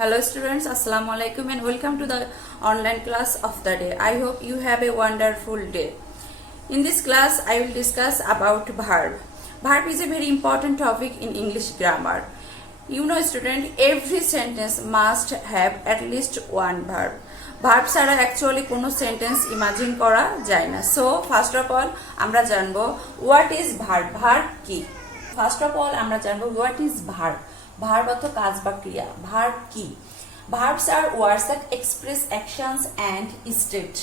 Hello students, Assalamu alaikum and welcome to the online class of the day. I hope you have a wonderful day. In this class, I will discuss about verb. Verb is a very important topic in English grammar. You know student, every sentence must have at least one verb. Verb ছাড়া actually কোনো sentence imagine করা যায় না. So first of all, আমরা জানবো what is verb. Verb কি? First of all, আমরা জানবো what is verb. ভার্ব অর্থ কাজ বা ক্রিয়া। ভার্ব কি? Verbs are words that express actions and state.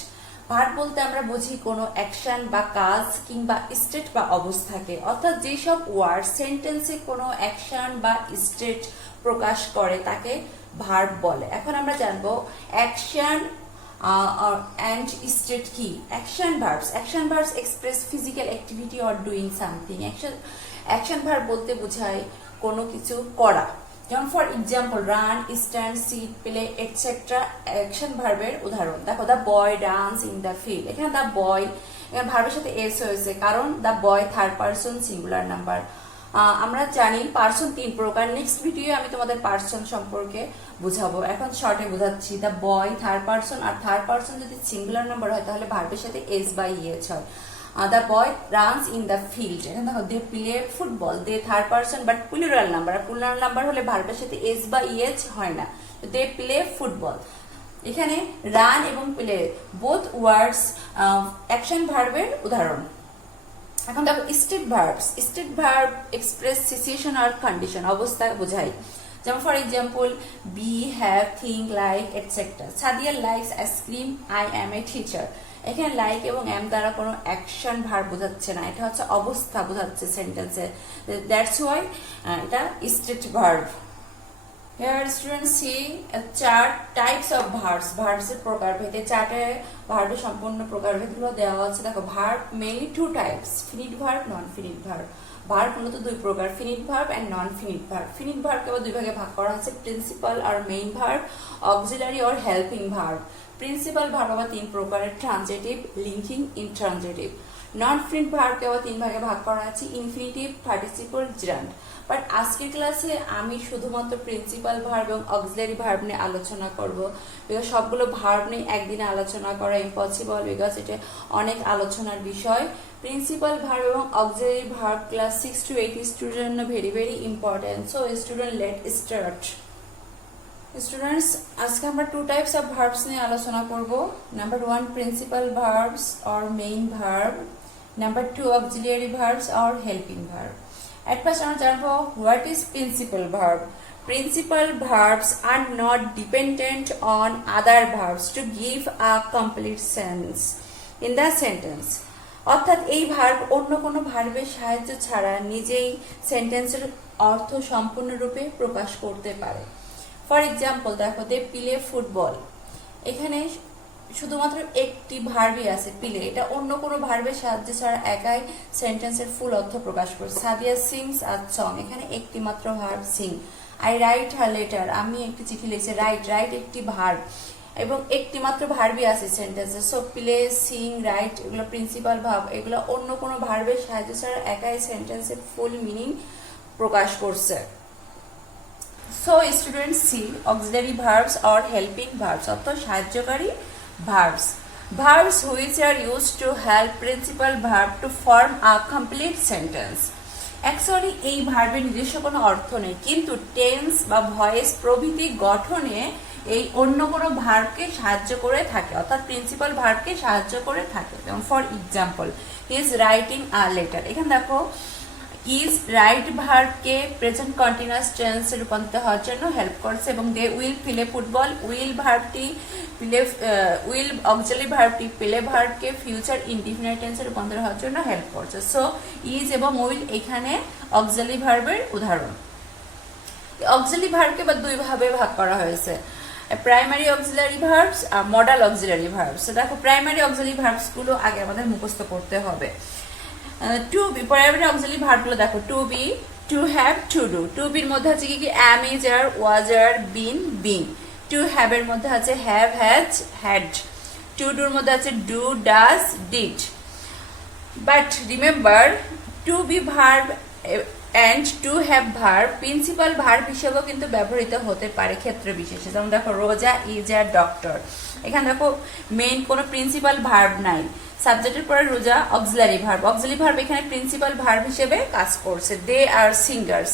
Verb বলতে আমরা বুঝি কোনো অ্যাকশন বা কাজ কিংবা স্টেট বা অবস্থাকে, অর্থাৎ যেসব ওয়ার্ড সেন্টেন্সে কোনো অ্যাকশন বা স্টেট প্রকাশ করে তাকে ভার্ব বলে। এখন আমরা জানবো অ্যাকশন and state কি। Action verbs express physical activity or doing something. Action verb বলতে বোঝায় কোনো কিছু করা, যেমন for example run, stand, sit, play etcetera action ভার্বের উদাহরণ। দেখো the boy dance in the field, এখানে দ্য বয় এখানে ভার্বের সাথে এস হয়েছে কারণ the boy third person singular number. আমরা জানি পার্সন তিন প্রকার, নেক্সট ভিডিও আমি তোমাদের পার্সন সম্পর্কে বুঝাবো, এখন শর্টে বোঝাচ্ছি। দ্য বয় থার্ড পারসন, আর থার্ড পারসন যদি সিঙ্গুলার নাম্বার হয় তাহলে ভার্বের সাথে এস বা ইএচ হয়। The boy runs in the field. They play football. They third person but plural number. Plural number হলে ভার্বের সাথে s বা es হয় না। They play football. এখানে রান এবং প্লে both words অ্যাকশন ভার্বের উদাহরণ। এখন দেখো state verbs. State verb express situation আর কন্ডিশন, অবস্থা বোঝায়। যেমন for example be, have, think, like etcetera. Sadia likes ice cream, I am a teacher. এখানে লাইক এবং এম দ্বারা কোনো অ্যাকশন ভার্ব বোঝাচ্ছে না, এটা হচ্ছে অবস্থা বোঝাচ্ছে সেন্টেন্সে। দ্যাটস ওয়াই এটা state verb. Here students see চার টাইপস অফ ভার্বস। ভার্বসের প্রকারভেদে চার্টে ভার্বের সম্পূর্ণ প্রকারভেদগুলো দেওয়া আছে। দেখো verb mainly two types, finite verb, non finite verb. Verb মূলত দুই প্রকার, finite verb and non finite verb. Finite ভার্বকে আবার দুই ভাগে ভাগ করা হচ্ছে, প্রিন্সিপাল আর main verb, auxiliary or helping verb. Principal verb আবার তিন প্রকারের, ট্রানজিটিভ, লিঙ্কিং, ইনট্রানজিটিভ। নন ফিনিট ভার্বকে আবার তিন ভাগে ভাগ করা আছে, ইনফিনিটিভ, পার্টিসিপল, জারান্ড। বাট আজকের ক্লাসে আমি শুধুমাত্র প্রিন্সিপাল ভার্ব এবং অক্সিলারি ভার্ব নিয়ে আলোচনা করব, বিকজ সবগুলো ভার্ব নিয়ে একদিনে আলোচনা করা ইম্পসিবল, বিকজ এটা অনেক আলোচনার বিষয়। প্রিন্সিপাল ভার্ব এবং অক্সিলারি ভার্ব ক্লাস 6 to 8 স্টুডেন্টের জন্য very very important. So student let start. Students আজকে আমরা টু টাইপস অফ ভার্বস নিয়ে আলোচনা করব। Number 1 principal verbs or main verb, number 2 auxiliary verbs or helping verb. At first আমরা জানবো what is principal verb. Principal verbs are not dependent on other verbs to give a complete sense in the sentence. অর্থাৎ এই verb অন্য কোনো ভার্বের সাহায্য ছাড়া নিজেই সেন্টেন্সের অর্থ সম্পূর্ণরূপে প্রকাশ করতে পারে। ফর এক্সাম্পল দেখো দে প্লে ফুটবল, এখানে শুধুমাত্র একটি ভার্বই আছে প্লে, এটা অন্য কোনো ভার্বের সাহায্য ছাড়া একাই সেন্টেন্সের ফুল অর্থ প্রকাশ করে। সাদিয়া সিংস আ সং, এখানে একটি মাত্র verb Singh. I right her letter, আমি একটি চিঠি লিখছি। রাইট একটি ভার্ব এবং একটি মাত্র ভার্বই আছে সেন্টেন্সে। সো প্লে, সিং, রাইট এগুলো প্রিন্সিপাল ভার্ব, এগুলো অন্য কোনো ভার্বের সাহায্য ছাড়া একাই সেন্টেন্সের ফুল মিনিং প্রকাশ করছে। So students see auxiliary verbs or helping verbs অর্থাৎ সাহায্যকারী verbs. Verbs which are used to help principal verb to form a complete sentence. Actually এই ভার্বের নিজস্ব কোনো অর্থ নেই, কিন্তু টেন্স বা ভয়েস প্রভৃতি গঠনে এই অন্য কোনো ভার্বকে সাহায্য করে থাকে, অর্থাৎ প্রিন্সিপাল ভার্বকে সাহায্য করে থাকে। যেমন for example he is writing a letter, এখানে দেখো ইজ রাইট ভার্বকে প্রেজেন্ট কন্টিনিউয়াস টেন্সে রূপান্তরিত হওয়ার জন্য হেল্প করছে, এবং they will play football, will ভার্বটি উইল অক্সিলারি ভার্বটি প্লে ভার্বকে ফিউচার ইনডিফিনিট টেন্সে রূপান্তর হওয়ার জন্য হেল্প করছে। সো ইজ এবং উইল এখানে অক্সিলারি ভার্বের উদাহরণ। অক্সিলারি ভার্বকে বা দুই ভাবে ভাগ করা হয়েছে, প্রাইমারি অক্সিলারি ভার্বস আর মডাল অক্সিলারি ভার্বস। দেখো প্রাইমারি অক্সিলারি ভার্বস গুলো আগে আমাদের মুখস্থ করতে হবে। টু বি প্রাইমারি অক্সিলারি ভার্বগুলো দেখো, to be, to have, to do. To বির মধ্যে আছে কি am, is, are, was, were, been, being. To have এর মধ্যে আছে হ্যাভ, হ্যাজ, হ্যাড। টু ডুর মধ্যে আছে do, does, did. But remember to be verb and to have verb principal verb হিসেবেও কিন্তু ব্যবহৃত হতে পারে ক্ষেত্র বিশেষে। যেমন দেখো রোজা ইজ আ ডক্টর, এখানে দেখো মেইন কোনো প্রিন্সিপাল ভার্ব নাই, সাবজেক্টের পরে রোজা অক্সিলারি ভার্ব এখানে প্রিন্সিপাল ভার্ব হিসেবে কাজ করছে। দে আর সিঙ্গার্স,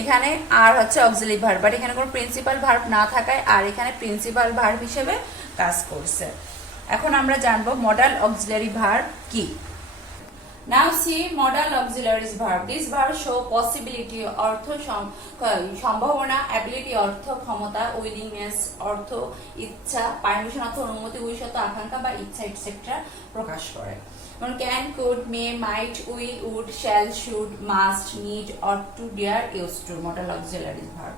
এখানে আর হচ্ছে অক্সিলারি ভার্ব, বাট এখানে কোনো প্রিন্সিপাল ভার্ব না থাকায় আর এখানে প্রিন্সিপাল ভার্ব হিসেবে কাজ করছে। এখন আমরা জানবো মডাল অক্সিলারি ভার্ব কি। Now see modal auxiliaries verb. This verb show possibility অর্থ সম্ভাবনা, ability অর্থ ক্ষমতা, willingness অর্থ ইচ্ছা, permission অর্থ অনুমতি, wish অর্থ আকাঙ্ক্ষা বা ইচ্ছা এটসেট্রা প্রকাশ করে। যেমন can, could, may, might, will, would, shall, should, must, need, ought to, dare, used to modal auxiliaries verb.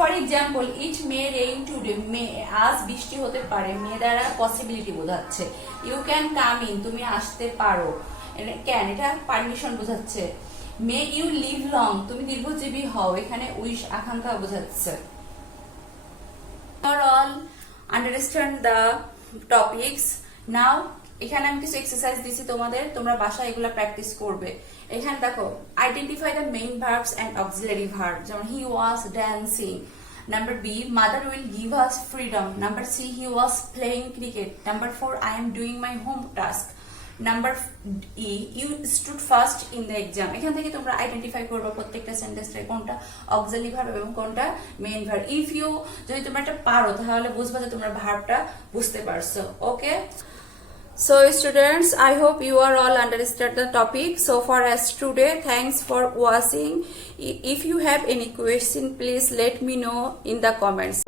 For example, it may rain today. may আজ বৃষ্টি হতে পারে, may দ্বারা possibility বোঝাচ্ছে। You can come in, তুমি আসতে পারো। Can এটা পারমিশন বোঝাচ্ছে। মে ইউ লিভ লং, তুমি দীর্ঘজীবী হও, এখানে উইশ আকাঙ্ক্ষা বোঝাচ্ছে। All understand the topics. Now এখানে আমি কিছু এক্সারসাইজ দিছি তোমাদের, তোমরা বাসায় এগুলো প্র্যাকটিস করবে। এখানে দেখো identify the main verbs and auxiliary verb, যেমন he was dancing. Number B, mother will give us freedom. Number C, he was playing cricket. Number 4, I am doing my home task. Number E, you stood first in the exam. এখান থেকে তোমরা identify করবে প্রত্যেকটা সেন্টেন্সে কোনটা auxiliary verb এবং কোনটা main verb. If you যদি তোমরা এটা পারো তাহলে বুঝবা যে তোমরা ভার্বটা বুঝতে পারছো। ওকে, so students, I hope you are all understand the topic. So for us today, thanks for watching. If you have any question, please let me know in the comments.